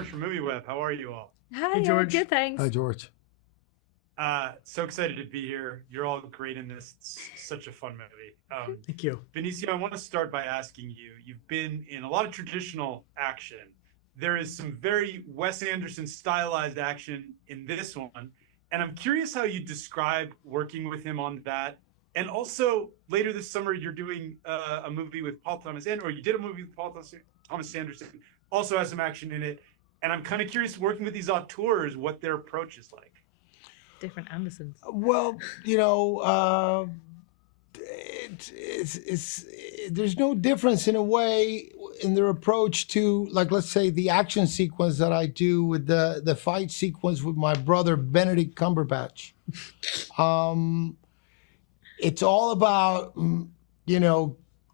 George from MovieWeb. How are you all? Hi, Hey, George. Good, thanks. Hi, George. So excited to be here. You're all great in this. It's such a fun movie. Thank you. Benicio, I want to start by asking you, you've been in a lot of traditional action. There is some very Wes Anderson stylized action in this one. And I'm curious how you describe working with him on that. And also later this summer, you're doing a movie with Paul Thomas Anderson, or you did a movie with Paul Thomas Anderson, also has some action in it. And I'm kind of curious, working with these auteurs, what their approach is like. Different Andersons. Well, there's no difference in a way in their approach to, like, let's say the action sequence that I do with the fight sequence with my brother Benedict Cumberbatch. It's all about,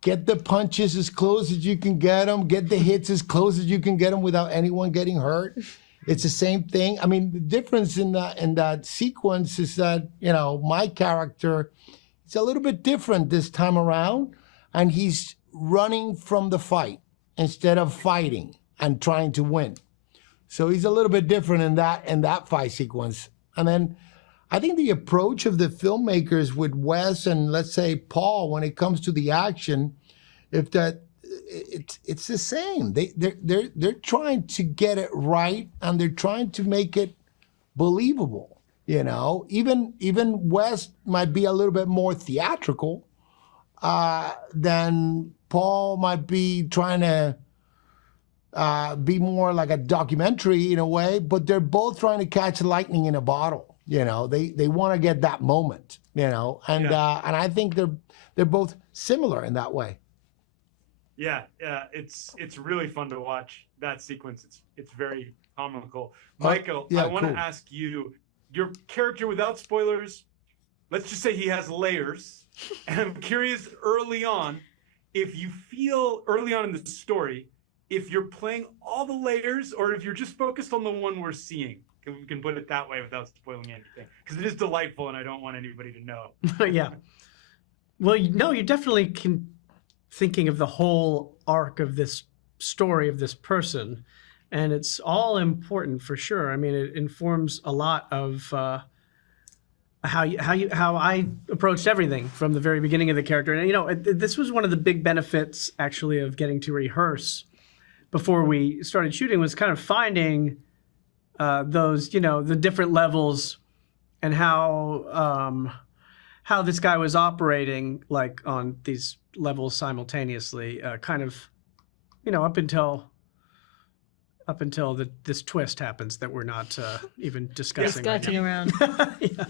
get the punches as close as you can get them, get the hits as close as you can get them without anyone getting hurt. It's the same thing. I mean, the difference in that sequence is that, my character is a little bit different this time around, and he's running from the fight instead of fighting and trying to win. So he's a little bit different in that fight sequence. And then I think the approach of the filmmakers with Wes and, let's say, Paul, when it comes to the action, it's the same. They're trying to get it right, and they're trying to make it believable. Even Wes might be a little bit more theatrical than Paul might be trying to be more like a documentary in a way. But they're both trying to catch lightning in a bottle. They want to get that moment. And I think they're both similar in that way. Yeah, it's really fun to watch that sequence. It's very comical. Michael, I want to ask you, your character, without spoilers, let's just say he has layers. And I'm curious early on, if you feel early on in the story, if you're playing all the layers or if you're just focused on the one we're seeing. We can put it that way without spoiling anything, because it is delightful and I don't want anybody to know. Yeah. Well, no, you definitely can thinking of the whole arc of this story of this person, and it's all important for sure. I mean, it informs a lot of how I approached everything from the very beginning of the character. And this was one of the big benefits actually of getting to rehearse before we started shooting, was kind of finding those, the different levels and how this guy was operating, like, on these levels simultaneously, kind of, up until this twist happens that we're not even discussing. Skirting around. Yeah.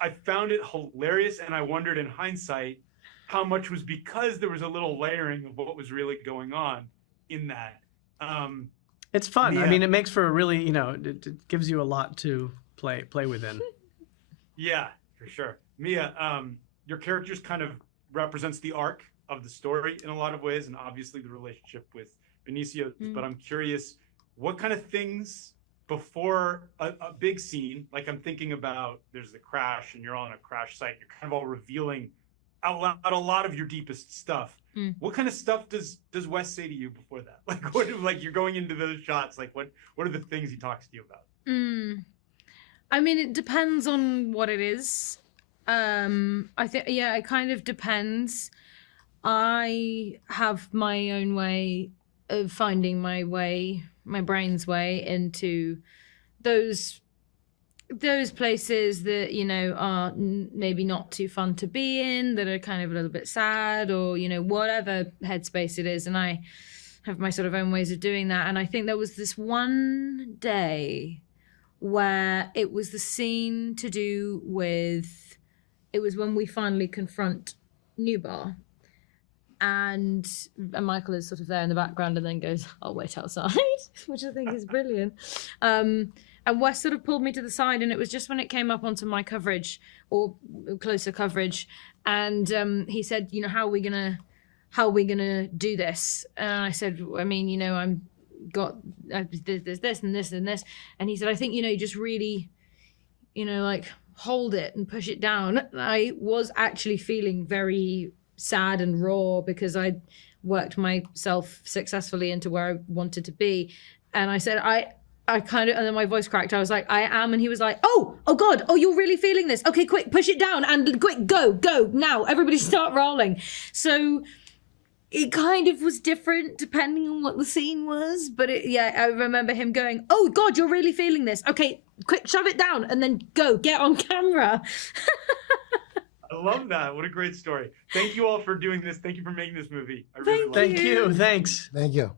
I found it hilarious, and I wondered in hindsight how much was because there was a little layering of what was really going on in that. It's fun. Mia, I mean, it makes for a really, it gives you a lot to play within. Yeah, for sure. Mia, your characters kind of represents the arc of the story in a lot of ways, and obviously the relationship with Benicio. But I'm curious, what kind of things before a big scene, like I'm thinking about, there's the crash and you're on a crash site, you're kind of all revealing out loud a lot of your deepest stuff. What kind of stuff does Wes say to you before that? Like you're going into those shots, like what are the things he talks to you about? I mean, it depends on what it is. I think, it kind of depends. I have my own way of finding my brain's way into those places that, are maybe not too fun to be in, that are kind of a little bit sad, or, whatever headspace it is. And I have my sort of own ways of doing that. And I think there was this one day where it was the scene to do with, it was when we finally confront Newbar. And Michael is sort of there in the background and then goes, "I'll wait outside," which I think is brilliant. And Wes sort of pulled me to the side, and it was just when it came up onto my coverage, or closer coverage, and he said, how are we gonna do this? And I said, I mean, I'm got there's this and this and this, and he said, I think you just really, like, hold it and push it down. I was actually feeling very sad and raw because I'd worked myself successfully into where I wanted to be. And I said, I kind of, and then my voice cracked. I was like, I am. And he was like, oh God, oh, you're really feeling this. Okay, quick, push it down and quick, go now. Everybody start rolling. So it kind of was different depending on what the scene was. But I remember him going, oh God, you're really feeling this. Okay, quick, shove it down and then go, get on camera. I love that. What a great story. Thank you all for doing this. Thank you for making this movie. I really love it. Thank you. Thanks. Thank you.